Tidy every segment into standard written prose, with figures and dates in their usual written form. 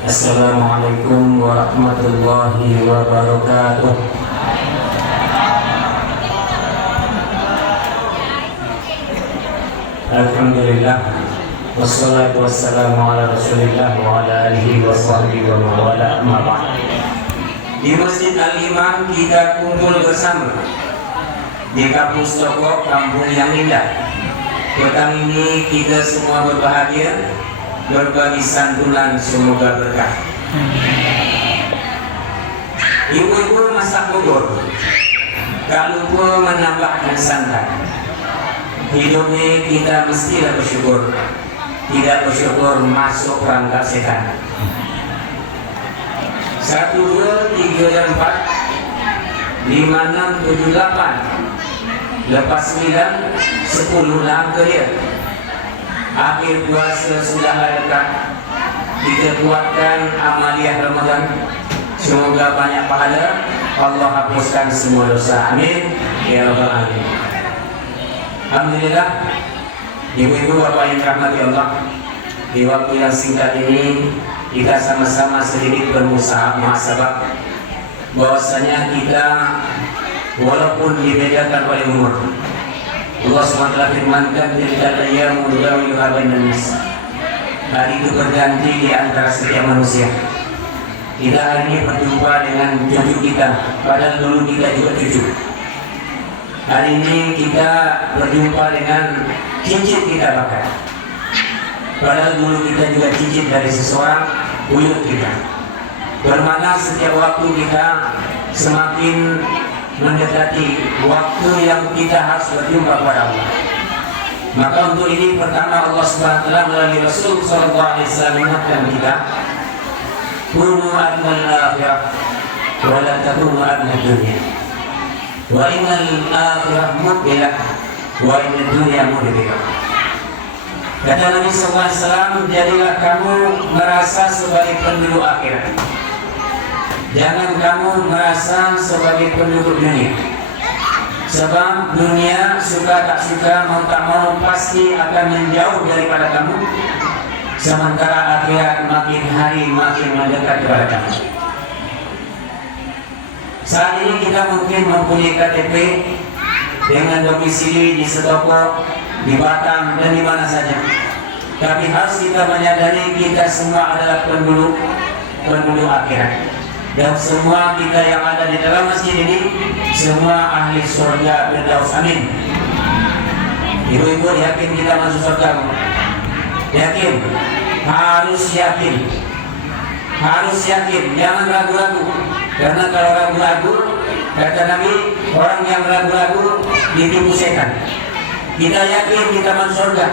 Assalamualaikum warahmatullahi wabarakatuh. Alhamdulillah, wassalatu wassalamu ala rasulillah wa ala alihi wa sahbihi wa mawala amma ba'd. Di Masjid Al-Imam kita kumpul bersama di kampus Toko, kampung yang indah. Petang ini kita semua berbahagia, berbagi santunan, semoga berkah. Ibu-ibu masak bubur, tak lupa menambahkan santan. Hidup ini kita mestilah bersyukur. Tidak bersyukur masuk perangkap setan. 1, 2, 3 dan 4 5, 6, 7, 8. Lepas 9, 10 langkah dia. Akhir puasa sudah dekat. Kita kuatkan amaliah Ramadan. Semoga banyak pahala. Allah hapuskan semua dosa. Amin ya rabbal alamin. Alhamdulillah, ibu-ibu bapak yang dirahmati Allah, di waktu yang singkat ini kita sama-sama sedikit bermuhasabah bahwasanya kita walaupun dibedakan oleh umur, Allah SWT firmankan tilkal ayyamu nudawiluha bainan nas. Hari itu berganti di antara setiap manusia. Kita hari ini berjumpa dengan cucu kita, padahal dulu kita juga cucu. Hari ini kita berjumpa dengan cincin kita bahkan. Padahal dulu kita juga cincin dari seseorang, buyut kita. Bermakna setiap waktu kita semakin mendekati waktu yang kita harus berjumpa pada Allah. Maka untuk ini pertama Allah SWT melalui Rasul SAW mengingatkan kita, kunu adnal akhirah wa la takunu adnal dunia. Wa innal akhirah mudbilah wa innad dunya mudbilah. Kata Nabi SAW, jadilah kamu merasa sebagai penduduk akhirat, jangan kamu merasa sebagai penduduk dunia. Sebab dunia suka tak suka, mau tak mau pasti akan menjauh daripada kamu. Sementara akhirat makin hari makin mendekat kepada kamu. Saat ini kita mungkin mempunyai KTP dengan domisili di Setoko, di Batam, dan di mana saja. Tapi harus kita menyadari kita semua adalah penduduk akhirat. Dan semua kita yang ada di dalam masjid ini semua ahli surga Firdaus. Amin. Ibu-ibu yakin kita masuk surga? Yakin? Harus yakin. Harus yakin, jangan ragu-ragu. Karena kalau ragu-ragu, kata Nabi, orang yang ragu-ragu ditipu setan. Kita yakin kita masuk surga.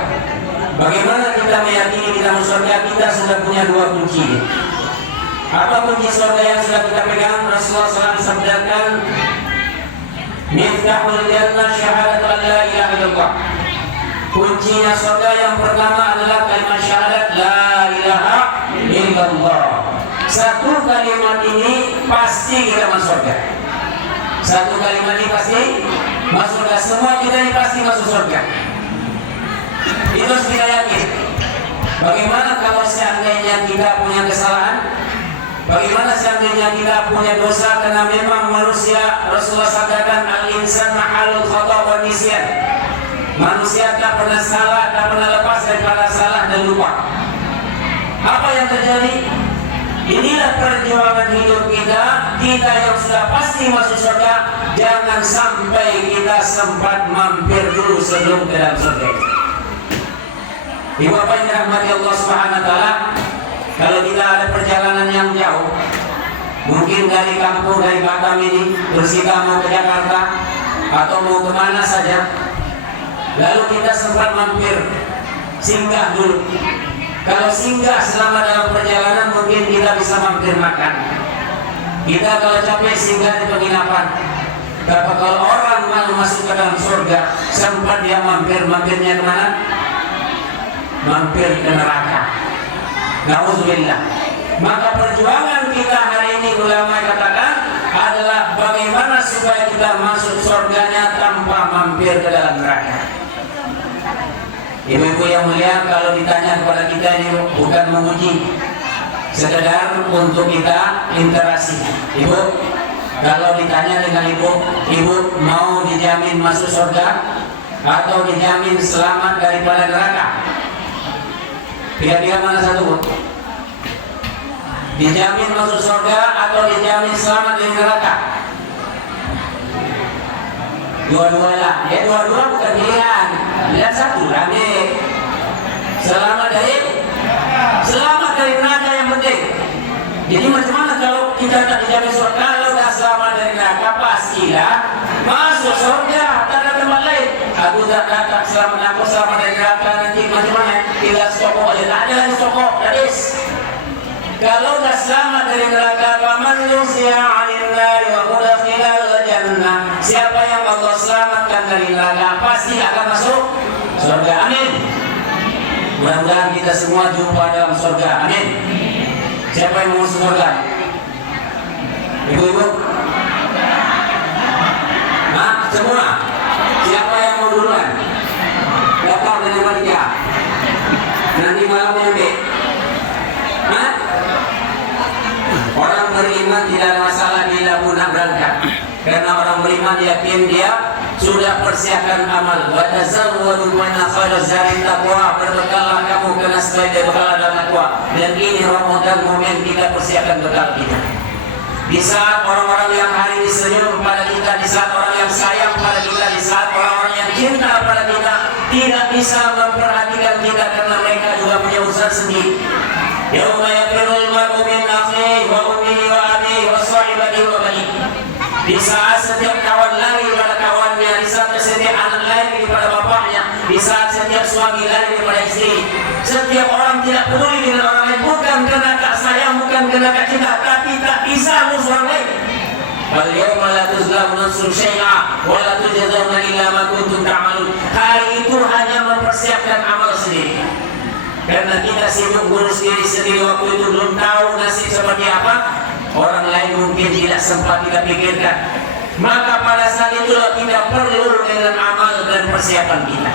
Bagaimana kita meyakini kita masuk surga? Kita sudah punya 2 kunci. Apa kunci surga yang sudah kita pegang? Rasulullah SAW sabdakan, Miftahul jannah syahadat an la ilaha illallah. Kuncinya surga yang pertama adalah kalimat syahadat la ilaha illallah. Satu kalimat ini pasti kita masuk surga. Satu kalimat ini pasti masuk surga. Semua kita ini pasti masuk surga. Itu harus kita yakin. Bagaimana kalau seandainya kita punya kesalahan? Bagaimana seandainya kita punya dosa? Karena memang manusia, Rasulullah sabdakan, al-insan ma'alul khata' wa nisyan. Manusia tak pernah salah, tak pernah lepas daripada salah dan lupa. Apa yang terjadi? Inilah perjuangan hidup kita. Kita yang sudah pasti masuk surga, jangan sampai kita sempat mampir dulu sebelum ke dalam surga. Ibu bapak yang dirahmati Allah Subhanahu wa taala, kalau kita ada perjalanan yang jauh, mungkin dari kampung, dari Batam ini, terus kita mau ke Jakarta atau mau kemana saja, lalu kita sempat mampir, singgah dulu. Kalau singgah selama dalam perjalanan, mungkin kita bisa mampir makan. Kita kalau capek singgah di penginapan. Tapi kalau orang mau masuk ke dalam surga, sempat dia mampirnya kemana? Mampir ke neraka. Nauzubillah. Maka perjuangan kita hari ini, ulama katakan, adalah bagaimana supaya kita masuk surganya tanpa mampir ke dalam neraka. Ibu-ibu yang mulia, kalau ditanya kepada kita ini bukan menguji. sekedar untuk kita interaksi. Ibu, kalau ditanya dengan ibu mau dijamin masuk surga atau dijamin selamat daripada neraka? Kira-kira mana satu, Bu? Dijamin masuk surga atau dijamin selamat dari neraka? Dua-dua lah. Ya dua-dua bukan pilihan. Lihat satu, rame. Selamat dari neraka yang penting. Jadi macam mana kalau kita tak dijamin surga? Kalau dah selamat dari neraka, pastilah masuk surga. Tak ada tempat lain. Aku tak datang selamat dari neraka, nanti macam mana? Tinggal stokok aja. Tak ada lagi stokok. Habis. Kalau dah selamat dari neraka, faman yusiya 'anil nar wa udkhilal jannah. Siapa yang Allah selamatkan dari neraka pasti akan masuk surga. Amin. Mudah-mudahan kita semua jumpa dalam surga. Amin. Siapa yang mau masuk surga? Ibu-ibu? Hah? Semua? Siapa yang mau duluan? Datang dengan panitia. Nanti malam nyampe. Hah? Orang beriman tidak ada masalah bila pun berangkat. Karena orang beriman yakin dia sudah persiapkan amal. Wa tazawwadu fa inna khairaz zadi taqwa. Berbekallah kamu karena sebaik bekal adalah takwa. Dan ini Ramadan momen kita persiapkan bekal kita. Di saat orang-orang yang hari ini senyum kepada kita, di saat orang yang sayang kepada kita, di saat orang-orang yang cinta kepada kita tidak bisa memperhatikan kita karena mereka juga punya urusan sendiri. Yauma yafirul mar'u min akhihi wa ummihi wa abihi wa sahibatihi wa banihi. Di saat setiap kawan lari kepada kawannya, di saat setiap anak lari kepada bapaknya, di saat setiap suami lari kepada istri. Setiap orang tidak peduli dengan orang lain, bukan karena tak sayang, bukan karena tak cinta, tapi tak bisa mengurus orang lain. Fal yawma la tuzlamu nafsun syai'a wa la tujzawna illa ma kuntum ta'malun. Hari itu hanya mempersiapkan amal sendiri. Karena kita sibuk ngurus diri sendiri, waktu itu belum tahu nasib seperti apa. Orang lain mungkin tidak sempat kita pikirkan. Maka pada saat itulah kita perlu dengan amal dan persiapan kita.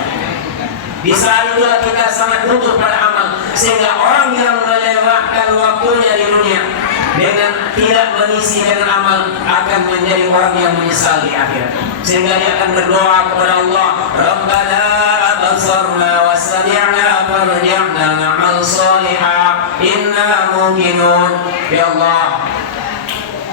Di saat itulah kita sangat butuh pada amal. Sehingga orang yang melewatkan waktunya di dunia dengan tidak mengisi dengan amal akan menjadi orang yang menyesal di akhirat. Sehingga dia akan berdoa kepada Allah, Rabbana absarna wa sami'na farji'na na'mal salihah inna muqinun. Ya Allah,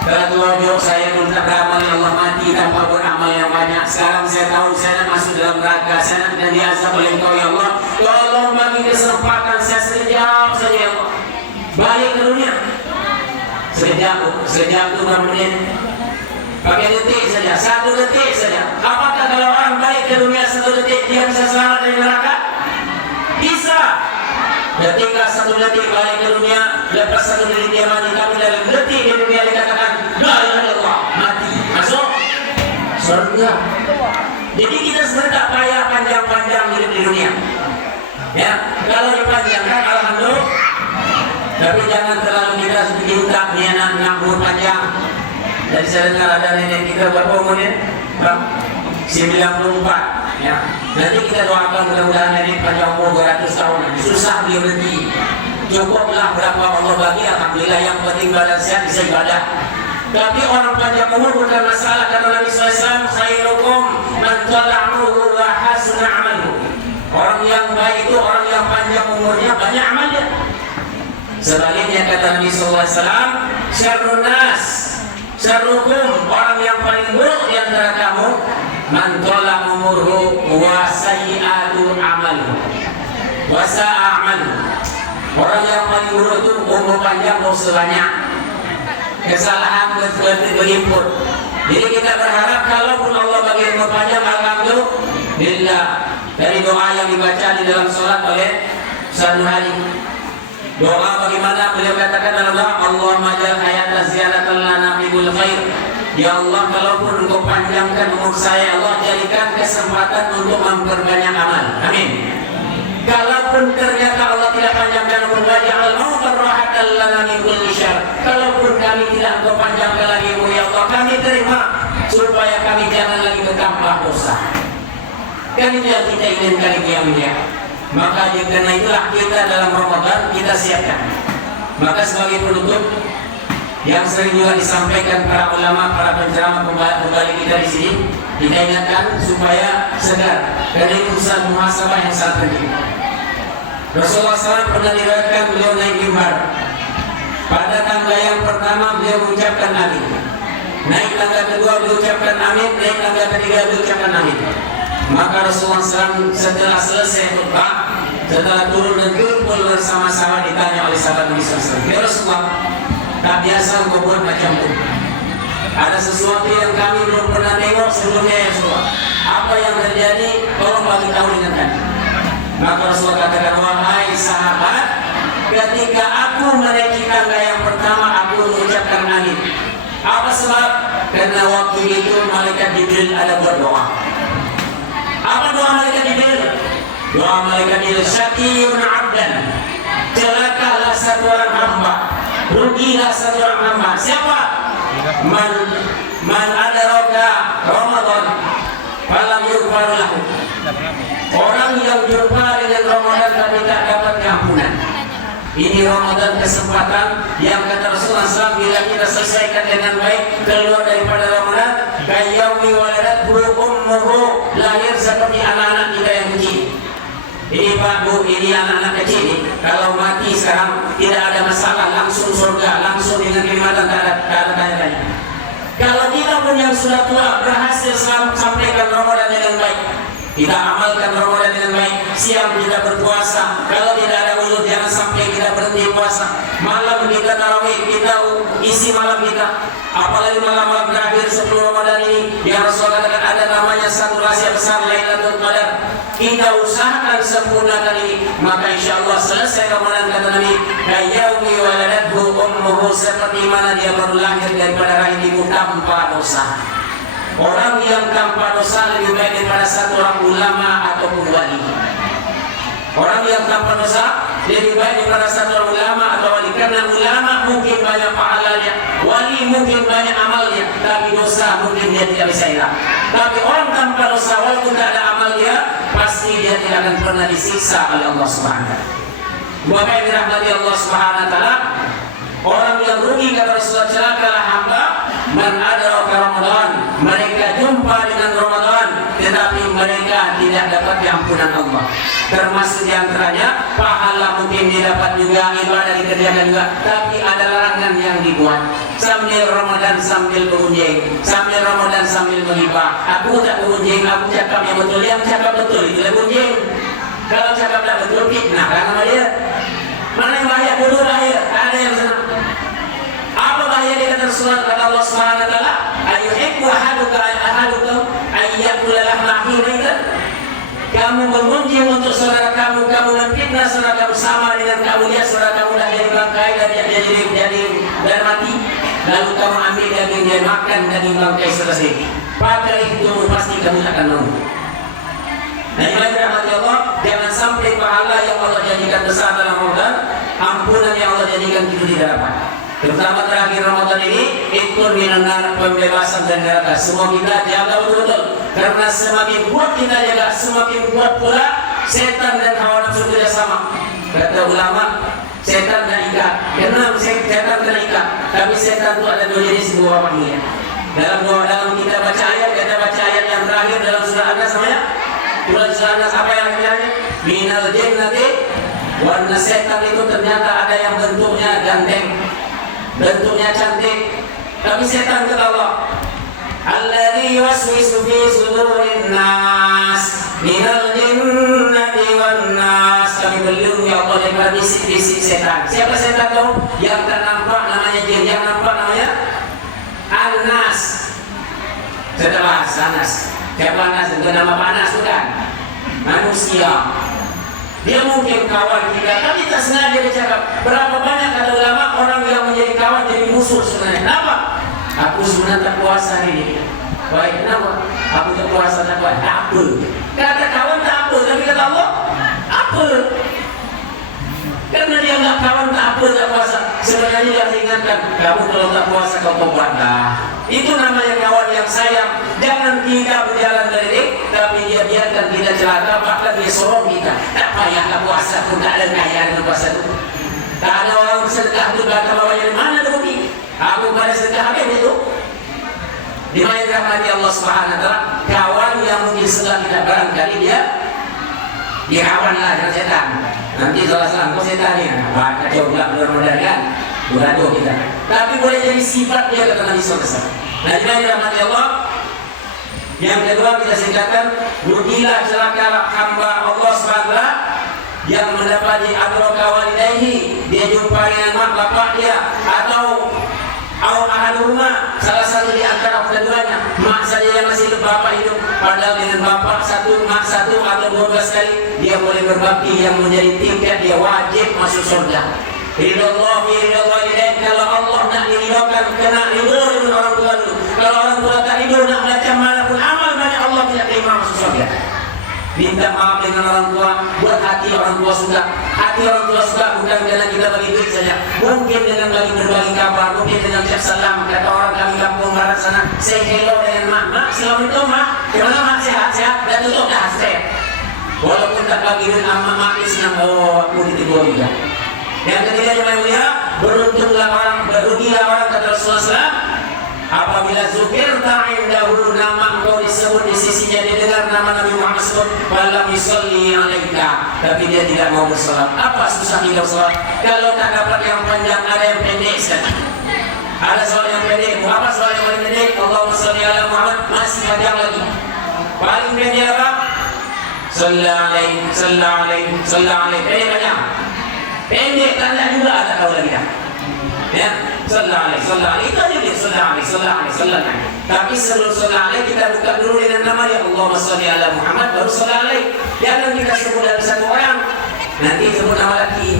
ketua saya dulu tak beramal, ya Allah, mati tanpa beramal yang banyak. Sekarang saya tahu saya nak masuk dalam neraka, saya nak dan diazab oleh Engkau, ya Allah. Tolong bagi kesempatan saya sekejap saja, ya Allah. Balik ke dunia. Sekejap itu berapa menit? Pakai detik saja, 1 detik saja. Apakah kalau orang balik ke dunia 1 detik dia bisa selamat dari neraka? Bisa. Ketika 1 detik balik ke dunia, lepas 1 detik dia mati, tapi dalam detik di dunia dikatakan la ilaha illallah, mati, masuk surga. Jadi kita sebenarnya tak payah panjang-panjang hidup di dunia. Ya, kalau dipanjangkan alhamdulillah. Tapi jangan terlalu kita minta anak umur panjang. Jadi saya dengar ada nenek kita berapa umurnya? 94. Ya. Nanti kita doakan mudah-mudahan nenek panjang umur 200 tahun. Susah beliau berhenti. Cukuplah berapa Allah bagi, alhamdulillah, yang penting badan sehat bisa ibadah. Tapi orang panjang umur bukan masalah, karena Nabi SAW khairukum man tala umruhu wa hasuna amaluhu. Orang yang baik itu orang yang panjang umurnya, banyak amalnya. Sebaliknya kata Nabi SAW, syarrun nas, syarrukum, orang yang paling buruk di antara kamu, man tala umruhu wa sayyi'atu amaluhu wa sa'a amaluhu. Orang yang paling buruk itu umur panjang, dosa banyak, kesalahan berlimput. Jadi kita berharap kalaupun Allah bagi umur panjang, alhamdulillah. Dari doa yang dibaca di dalam sholat oleh Ustaz Nurhadi, doa bagaimana beliau katakan dalam doa, Allahumma ja'al hayata ziyadatan lana fi kulli khair. Ya Allah, kalaupun Engkau panjangkan umur saya, Allah jadikan kesempatan untuk memperbanyak amal. Amin. Kalaupun ternyata Allah tidak panjangkan umur, waj'al mautan rahatan lana min kulli syarr. Kalaupun kami tidak Engkau panjangkan lagi umur, ya Allah, kami terima supaya kami jangan lagi bertambah dosa. Kan itu yang kita inginkan, itu yang mulia. Maka karena itulah kita dalam Ramadan kita siapkan. Maka sebagai penutup yang sering juga disampaikan para ulama, para penceramah kembali kita di sini, kita ingatkan supaya sedar dari urusan muhasabah yang sangat penting. Rasulullah SAW pernah diriwayatkan beliau naik mimbar. Pada tangga yang pertama beliau mengucapkan amin. Naik tangga kedua beliau ucapkan amin. Naik tangga ketiga beliau ucapkan amin. Maka Rasulullah SAW setelah selesai khutbah, setelah turun dan kumpul bersama-sama, ditanya oleh sahabat Nabi SAW, ya Rasulullah, tak biasa engkau buat macam itu. Ada sesuatu yang kami belum pernah tengok sebelumnya ya Rasulullah. Apa yang terjadi? Tolong bagi tahu dengan kami. Maka Rasulullah katakan, wahai sahabat, ketika aku menaiki tangga yang pertama, aku mengucapkan amin. Apa sebab? Karena waktu itu malaikat Jibril ada buat doa. Apa doa malaikat Jibril? Doa malaikat Jibril, syaqiyun abdan, celakalah satu orang hamba, rugilah satu orang hamba. Siapa? Man adraka Ramadan falam yughfar lahu. Orang yang jumpa dengan Ramadan tapi tak dapat keampunan. Ini Ramadan kesempatan yang kata Rasulullah SAW, bila kita selesaikan dengan baik, keluar daripada Ramadan, kayaumi waladathu ummuhu, lahir seperti anak-anak kita yang kecil. Ini Pak Bu, ini anak-anak kecil ini, kalau mati sekarang tidak ada masalah, langsung surga, langsung dengan kenikmatan, tak ada tanya-tanya. Kalau kita pun yang sudah tua berhasil sampaikan Ramadan dengan baik, kita amalkan Ramadan dengan baik, siang kita berpuasa, kalau tidak ada uzur jangan sampai kita berhenti puasa. Malam kita tarawih, kita isi malam kita, apalagi malam-malam terakhir sebelum Ramadan ini yang Rasulullah katakan ada namanya satu rahasia besar, Lailatul Qadar. Kita usahakan sempurnakan ini, maka insya Allah selesai Ramadan, kata Nabi, kayaumi waladathu ummuhu, seperti mana dia baru lahir daripada rahim ibu tanpa dosa. Orang yang tanpa dosa lebih baik daripada satu orang ulama ataupun wali. Orang yang tanpa dosa lebih baik daripada satu orang ulama atau wali, karena ulama mungkin banyak pahalanya, wali mungkin banyak amalnya, tapi dosa mungkin dia tidak bisa hilang. Tapi orang tanpa dosa walaupun tidak ada amal dia, pasti dia tidak akan pernah disiksa oleh Allah Subhanahu wa taala. Maka yang dirahmati Allah Subhanahu wa taala, orang yang rugi kata Rasulullah, celakalah hamba man adraka Ramadan, mereka jumpa dengan Ramadan tetapi mereka tidak dapat ampunan Allah. Termasuk diantaranya pahala mungkin didapat juga, ibadah dikerjakan juga, tapi ada larangan yang dibuat. Sambil Ramadan sambil mengunjing, sambil Ramadan sambil menghibah. Aku tak mengunjing, aku cakap yang betul, yang cakap betul itu mengunjing. Kalau cakap tak betul fitnah kan sama dia. Mana yang bahaya? Dulu bahaya, ada yang senang. Apa bahaya dia kata Rasulullah, kata Allah Subhanahu wa taala, ayyuhibbu ahadukum ayyakula lahma akhihi. Kamu mengunjing untuk saudara kamu, kamu memfitnah saudara kamu, sama dengan kamu lihat saudara kamu dah jadi bangkai dan mati, lalu kamu ambil daging dia makan daging bangkai selesai. Pakai itu pasti kamu akan mau. Nah, ini rahmat Allah, jangan sampai pahala yang Allah jadikan besar dalam Ramadan, ampunan yang Allah jadikan itu tidak dapat. Terutama terakhir Ramadan ini, ikut minan pembebasan dan neraka. Semua kita jaga betul-betul, karena semakin kuat kita jaga, semakin kuat pula setan dan hawa nafsu kerjasama. Kata ulama, setan dan ikat. Kenapa setan dan ikat? Tapi setan itu ada dua jenis, dua panggilnya. Dalam kita baca ayat, kita baca ayat yang terakhir dalam surah An-Nas namanya. Surah An-Nas apa yang akhirnya? Minal jinnati warna setan itu ternyata ada yang bentuknya ganteng, bentuknya cantik, tapi setan kata Allah, alladzi yuwaswisu fi sudurin nas minal jinnati wan nas. Kami berlindung ya Allah daripada bisik-bisik setan. Siapa setan itu? Yang tak nampak namanya jin, yang nampak namanya An-Nas. Sudah bahas An-Nas. Siapa An-Nas? Itu nama panas bukan? Manusia. Dia mungkin kawan kita, tapi tak sengaja dia cakap. Berapa banyak kata ulama orang yang menjadi kawan jadi musuh sebenarnya. Kenapa? Aku sebenarnya tak puasa ini. Baik, kenapa? Aku tak puasa, tak puasa. Tak apa. Kata kawan tak apa, tapi kata Allah apa? Karena dia tak kawan tak apa, tak puasa. Sebenarnya dia ingatkan, kamu kalau tak puasa kau tobatlah. Itu namanya kawan yang sayang. Jangan kita berjalan dari tapi dia biarkan kita celaka, bahkan dia sorong kita. Tak payahlah puasa pun, tak ada kaya dengan puasa itu. Tak ada orang sedekah itu belakang bawahnya di mana tu bukti? Aku pada sedekah habis itu. Di mana rahmati Allah Subhanahu wa taala, kawan yang mungkin setelah kita barangkali dia kawan lah dengan setan. Nanti salah kau setan ni, kacau pula benar-benar kan? Beradu kita. Tapi boleh jadi sifat dia kata Nabi SAW. Nah, di mana rahmati Allah. Yang kedua kita singkatkan, rugilah celaka hamba Allah SWT yang mendapati adraka walidayhi, dia jumpa dengan mak bapak dia atau ahaduhuma, salah satu di antara keduanya, mak saja yang masih hidup, bapak hidup, padahal dengan bapak satu, mak satu atau 12 kali dia boleh berbakti yang menjadi tingkat dia wajib masuk surga. Ridallah fi ridal walidain, kalau Allah nak diridhokan kena ridho dengan orang tua dulu. Kalau orang tua tak ridho nak macam mana pun amal banyak Allah tidak terima masuk surga. Minta maaf dengan orang tua, buat hati orang tua suka. Hati orang tua suka bukan karena kita bagi duit saja, mungkin dengan bagi berbagi kabar, mungkin dengan ucap salam. Kata orang kami kampung barat sana, say hello dengan mak, assalamualaikum mak, gimana mak, sehat-sehat, dan tutup dah saya. Walaupun tak bagi duit sama mak, senang, oh aku ditipu juga. Yang ketiga yang mulia, beruntunglah orang, berugilah orang kata Rasulullah SAW, apabila zukirta indahu, nama engkau disebut di sisinya, dia dengar nama Nabi Muhammad SAW, walam yusalli alaika, tapi dia tidak mau bersalat. Apa susah kita bersalat? Kalau tak dapat yang panjang, ada yang pendek saja. Ada soal yang pendek. Apa soal yang paling pendek? Allahumma salli ala Muhammad, masih panjang lagi. Paling pendek apa? Sallallahu alaihi, sallallahu alaihi, sallallahu alaihi. Pendek panjang. Pendek tanda juga ada tahu lagi dah. Ya, sallallahu alaihi, sallallahu alaihi, itu aja dia, sallallahu alaihi, sallallahu alaihi, sallallahu alaihi. Tapi sebelum sallallahu alaihi kita buka dulu dengan nama dia, Allahumma shalli ala Muhammad, baru sallallahu alaihi. Jangan kita sebut dari satu orang, nanti sebut nama laki.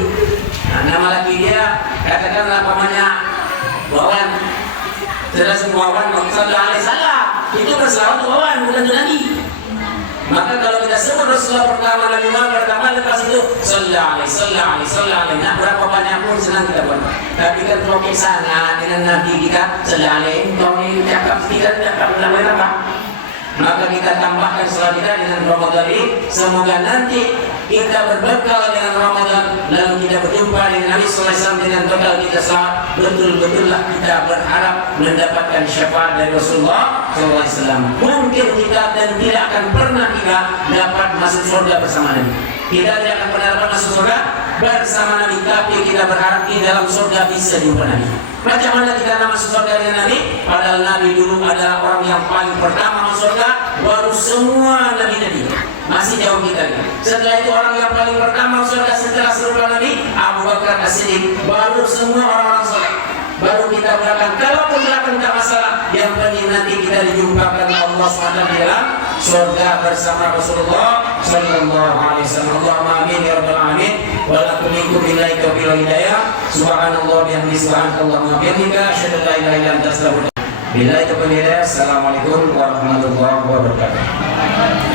Nah, nama laki dia katakanlah namanya Wawan. Sudah semua Wawan, sallallahu alaihi, salah. Itu bersalah untuk Wawan, bukan untuk Nabi. Maka kalau kita sebut Rasulullah pertama, Nabi Muhammad pertama, lepas itu sallallahu alaihi, sallallahu alaihi, sallallahu alaihi. Nah, berapa banyak pun senang kita buat. Tapi kan kalau sana dengan Nabi kita sallallahu alaihi, kalau ini cakap kita tidak pernah berapa. Maka kita tambahkan salat kita dengan Ramadan ini. Semoga nanti kita berbekal dengan Ramadan, lalu kita berjumpa dengan Nabi SAW dengan bekal kita salat. Betul-betullah kita berharap mendapatkan syafaat dari Rasulullah SAW. Mungkin kita dan tidak akan pernah kita dapat masuk surga bersama Nabi. Kita tidak akan pernah dapat masuk surga bersama Nabi, tapi kita berharap di dalam surga bisa jumpa Nabi. Macam mana kita nak masuk surga dengan Nabi? Padahal Nabi dulu adalah orang yang paling pertama masuk surga, baru semua Nabi-Nabi. Masih jauh kita ini. Setelah itu orang yang paling pertama masuk surga setelah seluruh Nabi, Abu Bakar As-Siddiq, baru semua orang-orang soleh. Baru kita belakang, kalaupun belakang tak masalah. Yang penting nanti kita dijumpakan Allah SWT di dalam surga bersama Rasulullah sallallahu alaihi wasallam. Allahumma amin ya rabbal alamin. Wa la tuliku billahi taufiq wal hidayah. Subhanallah bihamdihi, subhanakallahumma bihamdika, asyhadu an la ilaha illa anta, astaghfiruka wa atubu ilaik. Billahi taufiq wal hidayah. Assalamualaikum warahmatullahi wabarakatuh.